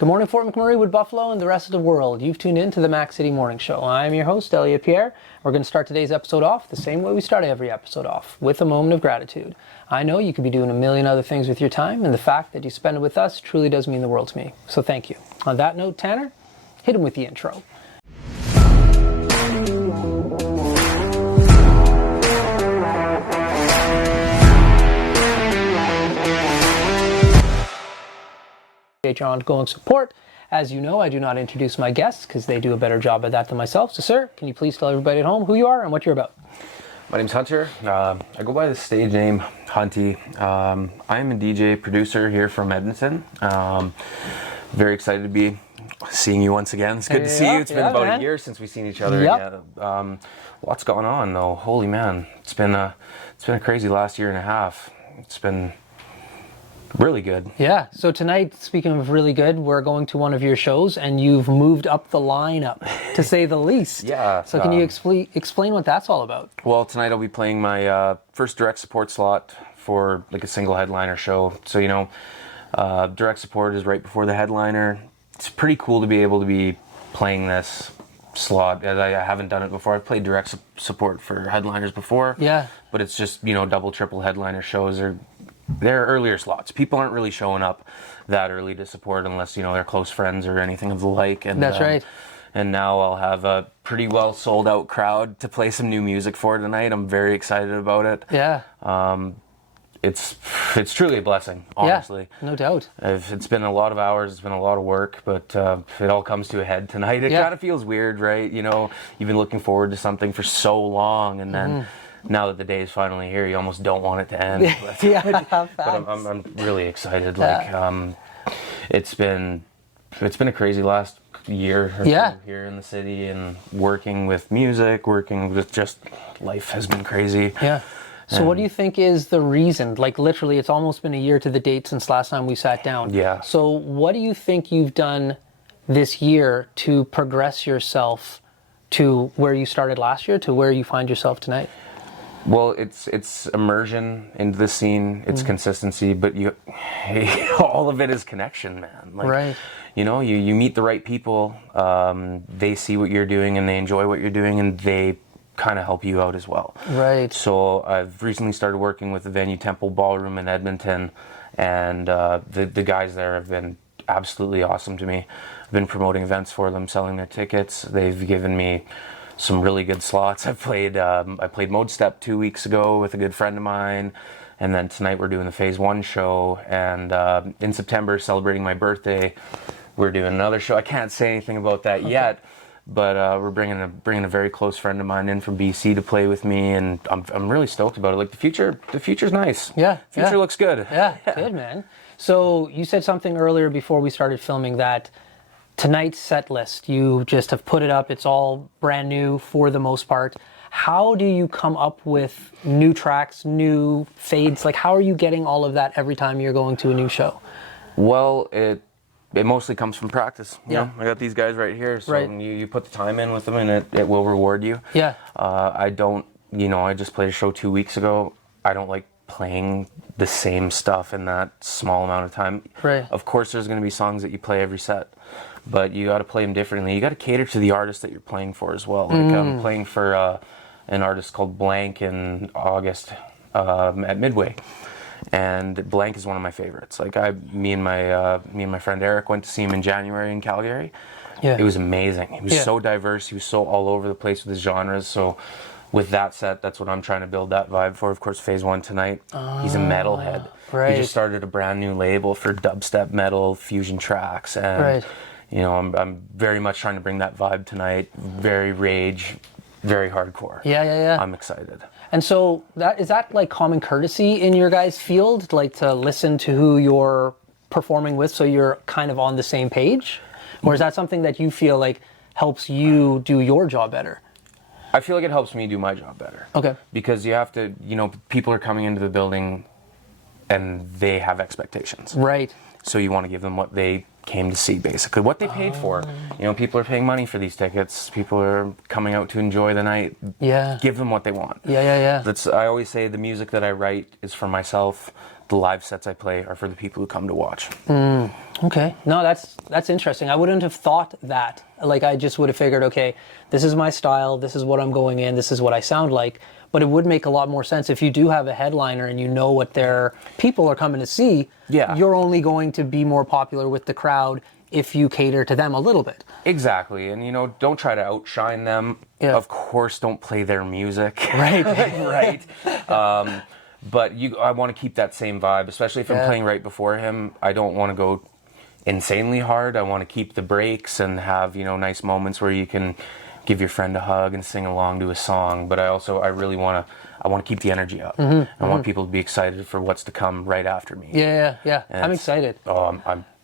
Good morning, Fort McMurray, Wood Buffalo, and the rest of the world. You've tuned in to the Mac City Morning Show. I'm your host, Elliot Pierre. We're going to start today's episode off the same way we start every episode off, with a moment of gratitude. I know you could be doing a million other things with your time, and the fact that you spend it with us truly does mean the world to me. So thank you. On that note, Tanner, hit him with the intro. Your ongoing support. As you know, I do not introduce my guests because they do a better job at that than myself. So, sir, can you please tell everybody at home who you are and what you're about? My name's Hunter. I go by the stage name HVNTY. I'm a DJ producer here from Edmonton. Very excited to be seeing you once again. It's good to see you. It's been about a year since we've seen each other. Lots going on though. Holy man, it's been a crazy last year and a half. It's been really good. Yeah. So tonight, speaking of really good, we're going to one of your shows, and you've moved up the lineup, to say the least. Yeah. So can you explain what that's all about? Well, tonight I'll be playing my first direct support slot for like a single headliner show. So direct support is right before the headliner. It's pretty cool to be able to be playing this slot, as I haven't done it before. I've played direct support for headliners before. Yeah. But it's just double, triple headliner shows they're earlier slots. People aren't really showing up that early to support unless, they're close friends or anything of the like. And that's right. And now I'll have a pretty well sold out crowd to play some new music for tonight. I'm very excited about it. Yeah. It's truly a blessing, honestly. Yeah, no doubt. It's been a lot of hours, it's been a lot of work, but it all comes to a head tonight. It kind of feels weird, right? You've been looking forward to something for so long, and then now that the day is finally here, you almost don't want it to end. But I'm really excited. It's been a crazy last year or so here in the city, and working with music, working with just life has been crazy. Yeah. So what do you think is the reason? Like literally, it's almost been a year to the date since last time we sat down. Yeah. So what do you think you've done this year to progress yourself to where you started last year to where you find yourself tonight? Well, it's immersion into the scene, it's consistency, but all of it is connection, man. Right. You meet the right people, they see what you're doing and they enjoy what you're doing, and they kind of help you out as well. Right. So I've recently started working with the venue Temple Ballroom in Edmonton, and the guys there have been absolutely awesome to me. I've been promoting events for them, selling their tickets. They've given me some really good slots. I played Mode Step 2 weeks ago with a good friend of mine, and then tonight we're doing the Phase 1 show, and in September, celebrating my birthday, we're doing another show. I can't say anything about that yet, but we're bringing a very close friend of mine in from BC to play with me, and I'm really stoked about it. Like the future's nice. Yeah. Future looks good. Yeah, good, man. So you said something earlier before we started filming that tonight's set list, you just have put it up. It's all brand new for the most part. How do you come up with new tracks, new fades? Like, how are you getting all of that every time you're going to a new show? Well, it mostly comes from practice. You know? I got these guys right here, so you put the time in with them, and it will reward you. Yeah. I just played a show 2 weeks ago. I don't like playing the same stuff in that small amount of time. Right. Of course, there's going to be songs that you play every set, but you got to play them differently. You got to cater to the artist that you're playing for as well. Like I'm playing for an artist called Blank in August at Midway, and Blank is one of my favorites. Like me and my friend Eric went to see him in January in Calgary. Yeah. It was amazing. He was so diverse. He was so all over the place with his genres. So with that set, that's what I'm trying to build that vibe for. Of course, Phase 1 tonight. He's a metalhead. Right. He just started a brand new label for dubstep metal fusion tracks, and I'm very much trying to bring that vibe tonight. Very rage, very hardcore. Yeah. I'm excited. And so is that like common courtesy in your guys' field, like to listen to who you're performing with, so you're kind of on the same page, or is that something that you feel like helps you do your job better? I feel like it helps me do my job better. Okay. Because you have to, people are coming into the building and they have expectations. Right. So you want to give them what they came to see, basically, what they paid for. People are paying money for these tickets. People are coming out to enjoy the night. Yeah. Give them what they want. Yeah. I always say the music that I write is for myself. the live sets I play are for the people who come to watch. Okay. No, that's interesting. I wouldn't have thought that. Like, I just would have figured, okay, this is my style, this is what I'm going in, this is what I sound like. But it would make a lot more sense if you do have a headliner and you know what their people are coming to see. Yeah. You're only going to be more popular with the crowd if you cater to them a little bit. Exactly. And, you know, don't try to outshine them. Yeah. Of course, don't play their music. Right. Right. But I want to keep that same vibe, especially if I'm playing right before him. I don't want to go insanely hard. I want to keep the breaks and have, you know, nice moments where you can give your friend a hug and sing along to a song. But I really want to keep the energy up. I want people to be excited for what's to come right after me. Yeah. I'm excited. Oh,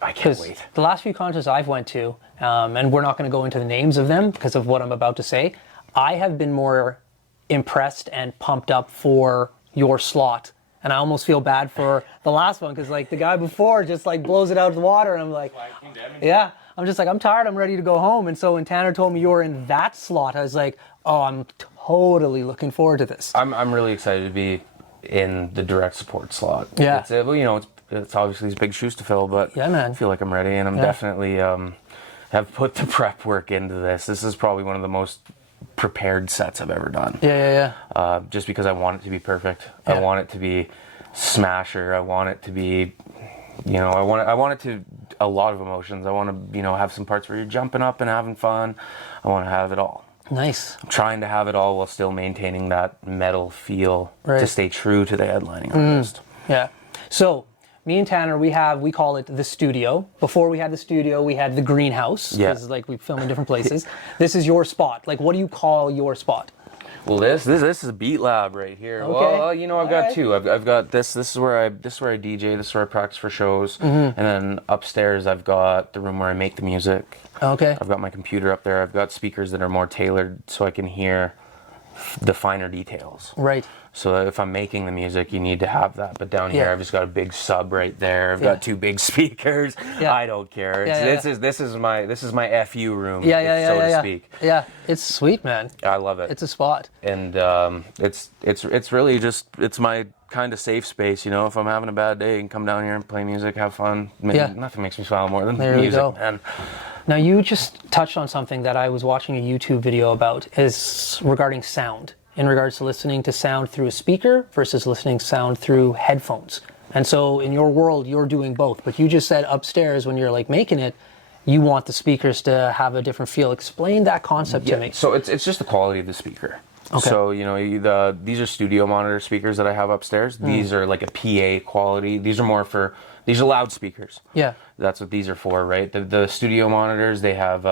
I can't wait. The last few concerts I've went to, and we're not going to go into the names of them because of what I'm about to say, I have been more impressed and pumped up for your slot. And I almost feel bad for the last one because, like, the guy before just, like, blows it out of the water. And I'm like, yeah. I'm just like, I'm tired. I'm ready to go home. And so when Tanner told me you were in that slot, I was like, oh, I'm totally looking forward to this. I'm really excited to be in the direct support slot. Yeah. Well, you know, it's obviously these big shoes to fill, but yeah, man. I feel like I'm ready, and I'm definitely have put the prep work into this. This is probably one of the most prepared sets I've ever done. Yeah. Just because I want it to be perfect. Yeah. I want it to be smasher. I want it to be, you know, I want it to a lot of emotions. I want to, you know, have some parts where you're jumping up and having fun. I want to have it all. Nice. I'm trying to have it all while still maintaining that metal feel to stay true to the headlining artist. Yeah. So me and Tanner, we call it the studio. Before we had the studio, we had the greenhouse. Yeah. Because, like, we film in different places. This is your spot. Like, what do you call your spot? Well, this is a beat lab right here. Okay. Well, you know, I've got two. I've got this. This is where I DJ. This is where I practice for shows. And then upstairs, I've got the room where I make the music. Okay. I've got my computer up there. I've got speakers that are more tailored so I can hear the finer details. Right. So if I'm making the music, you need to have that. But down here, I've just got a big sub right there. I've got two big speakers. Yeah. I don't care. This is my FU room, so to speak. Yeah, it's sweet, man. I love it. It's a spot. And it's really just, it's my kind of safe space. You know, if I'm having a bad day, I can come down here and play music, have fun. Nothing makes me smile more than music, man. Now, you just touched on something that I was watching a YouTube video about, is regarding sound, in regards to listening to sound through a speaker versus listening to sound through headphones. And so in your world, you're doing both. But you just said upstairs when you're, like, making it, you want the speakers to have a different feel. Explain that concept to me. So it's just the quality of the speaker. Okay. So, you know, these are studio monitor speakers that I have upstairs. These are like a PA quality. These are loudspeakers. Yeah. That's what these are for, right? The studio monitors, they have,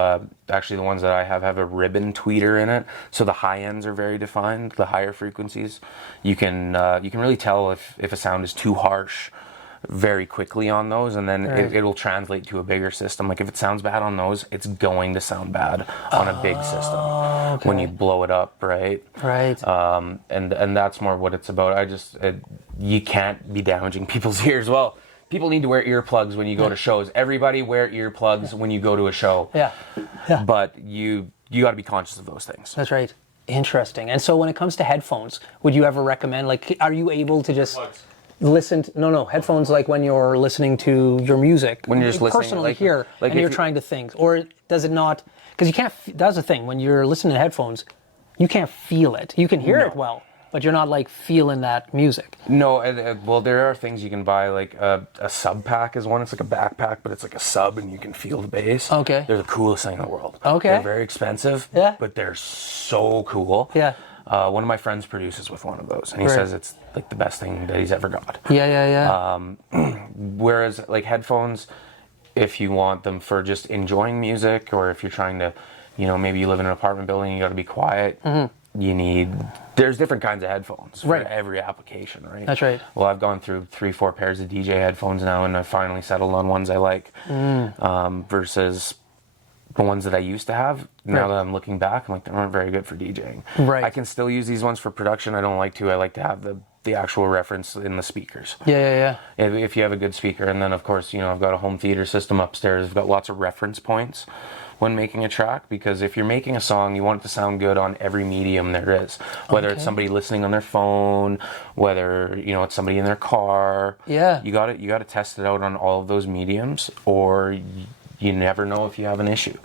actually the ones that I have a ribbon tweeter in it. So the high ends are very defined, the higher frequencies. You can really tell if a sound is too harsh very quickly on those, and then it'll translate to a bigger system. Like if it sounds bad on those, it's going to sound bad on a big system when you blow it up, right? Right. And that's more what it's about. You can't be damaging people's ears. Well, people need to wear earplugs when you go to shows. Everybody wear earplugs when you go to a show. Yeah. But you got to be conscious of those things. That's right. Interesting. And so when it comes to headphones, would you ever recommend, like, are you able to just listen to, headphones, like when you're listening to your music, when you're just listening personally here, and you're trying to think, or does it not, because you can't, that's the thing, when you're listening to headphones, you can't feel it. You can hear it well, but you're not, like, feeling that music. No, well, there are things you can buy, like a sub pack is one. It's like a backpack, but it's like a sub, and you can feel the bass. Okay. They're the coolest thing in the world. Okay. They're very expensive, but they're so cool. Yeah. One of my friends produces with one of those, and he says it's like the best thing that he's ever got. Yeah. Whereas, like, headphones, if you want them for just enjoying music, or if you're trying to, you know, maybe you live in an apartment building, you got to be quiet. There's different kinds of headphones for every application, right? That's right. Well, I've gone through 3-4 pairs of DJ headphones now, and I've finally settled on ones I like, versus the ones that I used to have. Now that I'm looking back, I'm like, they weren't very good for DJing. Right. I can still use these ones for production. I don't like to. I like to have the actual reference in the speakers. Yeah. If you have a good speaker, and then of course, you know, I've got a home theater system upstairs. I've got lots of reference points. when making a track, because if you're making a song, you want it to sound good on every medium there is. Whether it's somebody listening on their phone, whether, you know, it's somebody in their car. Yeah. You got to test it out on all of those mediums, or you never know if you have an issue.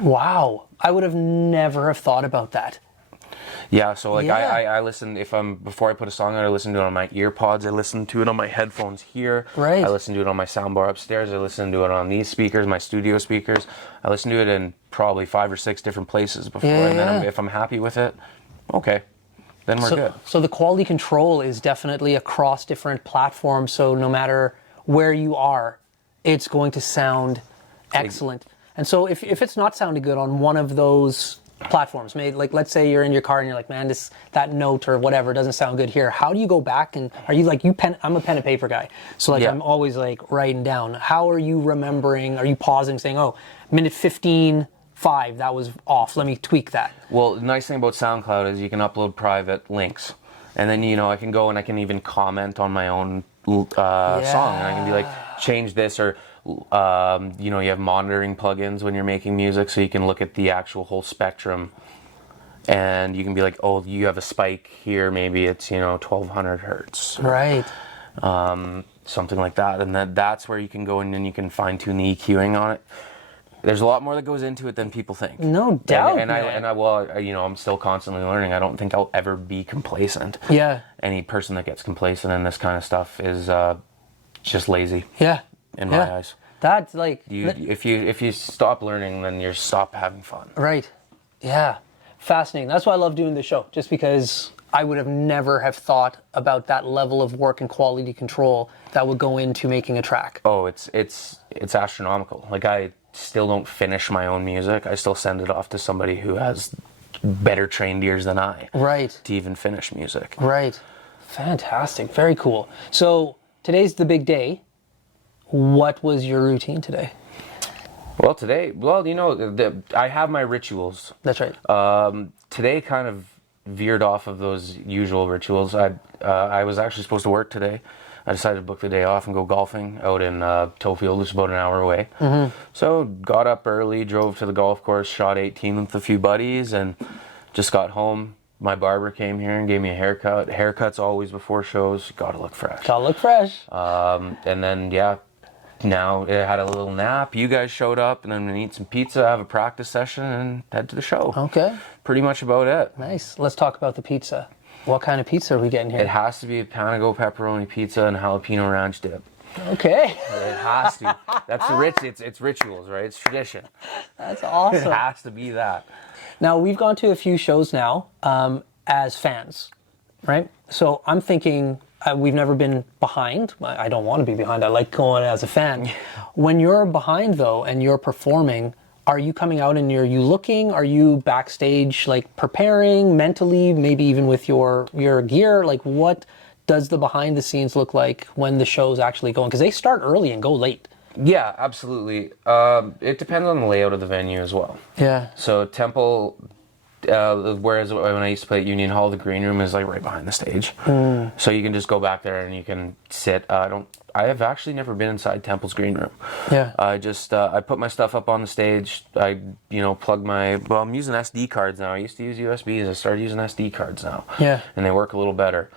Wow. I would have never have thought about that. Yeah, so like I listen, before I put a song out, I listen to it on my ear pods, I listen to it on my headphones here. Right. I listen to it on my soundbar upstairs, I listen to it on these speakers, my studio speakers. I listen to it in probably 5 or 6 different places before, and then if I'm happy with it, okay, then we're good. So the quality control is definitely across different platforms, so no matter where you are, it's going to sound excellent. And so if it's not sounding good on one of those platforms, maybe like let's say you're in your car and you're like, man, that note or whatever doesn't sound good here. How do you go back and are you like I'm a pen and paper guy, so like I'm always like writing down. How are you remembering? Are you pausing, saying, oh, minute 15:05, that was off. Let me tweak that. Well, the nice thing about SoundCloud is you can upload private links, and then I can go and I can even comment on my own song, and I can be like, change this, or you have monitoring plugins when you're making music, so you can look at the actual whole spectrum, and you can be like, oh, you have a spike here, maybe it's 1200 hertz, right? Something like that, and that's where you can go and then you can fine tune the EQing on it. There's a lot more that goes into it than people think. No doubt. I'm still constantly learning. I don't think I'll ever be complacent. Yeah. Any person that gets complacent in this kind of stuff is just lazy. Yeah. In my eyes. That's like if you stop learning, then you stop having fun. Right. Yeah. Fascinating. That's why I love doing the show, just because I would have never have thought about that level of work and quality control that would go into making a track. Oh, it's astronomical. Like, I still don't finish my own music. I still send it off to somebody who has better trained ears than I. Right. To even finish music. Right. Fantastic. Very cool. So today's the big day. What was your routine today? Well, today, I have my rituals. That's right. Today kind of veered off of those usual rituals. I was actually supposed to work today. I decided to book the day off and go golfing out in Tofield, which is about an hour away. Mm-hmm. So got up early, drove to the golf course, shot 18 with a few buddies, and just got home. My barber came here and gave me a haircut. Haircuts always before shows. Gotta look fresh. Gotta look fresh. And then, now I had a little nap. You guys showed up, and then we eat some pizza, have a practice session, and head to the show. Okay. Pretty much about it. Nice. Let's talk about the pizza. What kind of pizza are we getting here? It has to be a panago pepperoni pizza and jalapeno ranch dip. Okay. It has to. That's it's rituals, right? It's tradition. That's awesome. It has to be that. Now, we've gone to a few shows now as fans, right? So I'm thinking we've never been behind. I don't want to be behind. I like going as a fan. When you're behind, though, and you're performing, are you coming out and are you looking? Are you backstage, like, preparing mentally, maybe even with your gear? Like, what does the behind the scenes look like when the show's actually going? Because they start early and go late. Yeah, absolutely. It depends on the layout of the venue as well. Yeah. So Temple, whereas when I used to play at Union Hall, the green room is like right behind the stage. So you can just go back there and you can sit. I have actually never been inside Temple's green room. Yeah. I put my stuff up on the stage. I plug I'm using SD cards now. I used to use USBs. I started using SD cards now. Yeah. And they work a little better.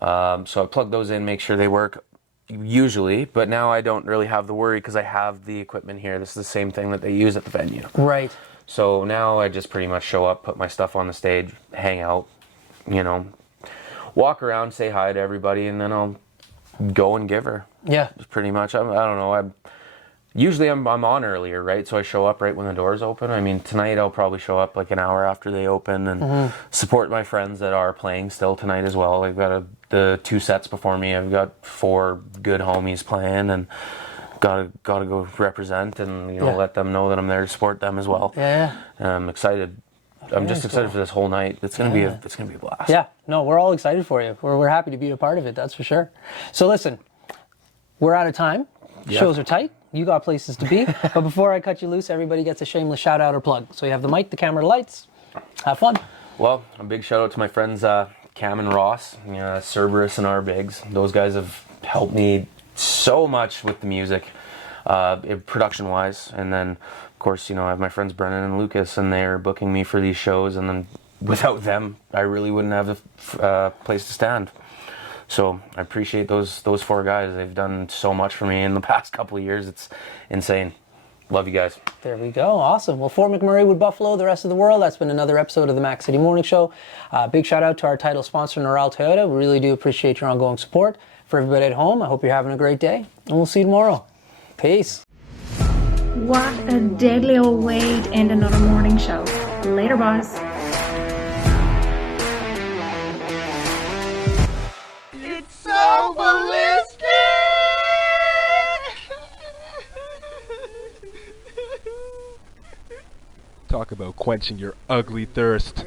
So I plug those in, make sure they work. Usually, but now I don't really have the worry because I have the equipment here. This is the same thing that they use at the venue. Right. So now I just pretty much show up, put my stuff on the stage, hang out, walk around, say hi to everybody, and then I'll go and give her. Yeah. Just pretty much. I don't know. Usually I'm on earlier, right? So I show up right when the doors open. I mean, tonight I'll probably show up like an hour after they open and support my friends that are playing still tonight as well. I've got the 2 sets before me. I've got 4 good homies playing and gotta go represent and let them know that I'm there to support them as well. Yeah. And I'm excited. I'm just excited for this whole night. It's gonna be a blast. Yeah. No, we're all excited for you. We're happy to be a part of it. That's for sure. So listen, we're out of time. Yep. Shows are tight. You got places to be. But before I cut you loose, everybody gets a shameless shout out or plug. So you have the mic, the camera, the lights. Have fun. Well, a big shout out to my friends Cam and Ross, Cerberus and our Bigs. Those guys have helped me so much with the music. production-wise. And then, of course, I have my friends Brennan and Lucas, and they're booking me for these shows. And then without them, I really wouldn't have a place to stand. So I appreciate those 4 guys. They've done so much for me in the past couple of years. It's insane. Love you guys. There we go. Awesome. Well, for McMurray with Buffalo, the rest of the world, that's been another episode of the Mac City Morning Show. Big shout out to our title sponsor, Noral Toyota. We really do appreciate your ongoing support. For everybody at home, I hope you're having a great day, and we'll see you tomorrow. Peace. What a deadly old way to end another morning show. Later, boss. It's so ballistic! Talk about quenching your ugly thirst.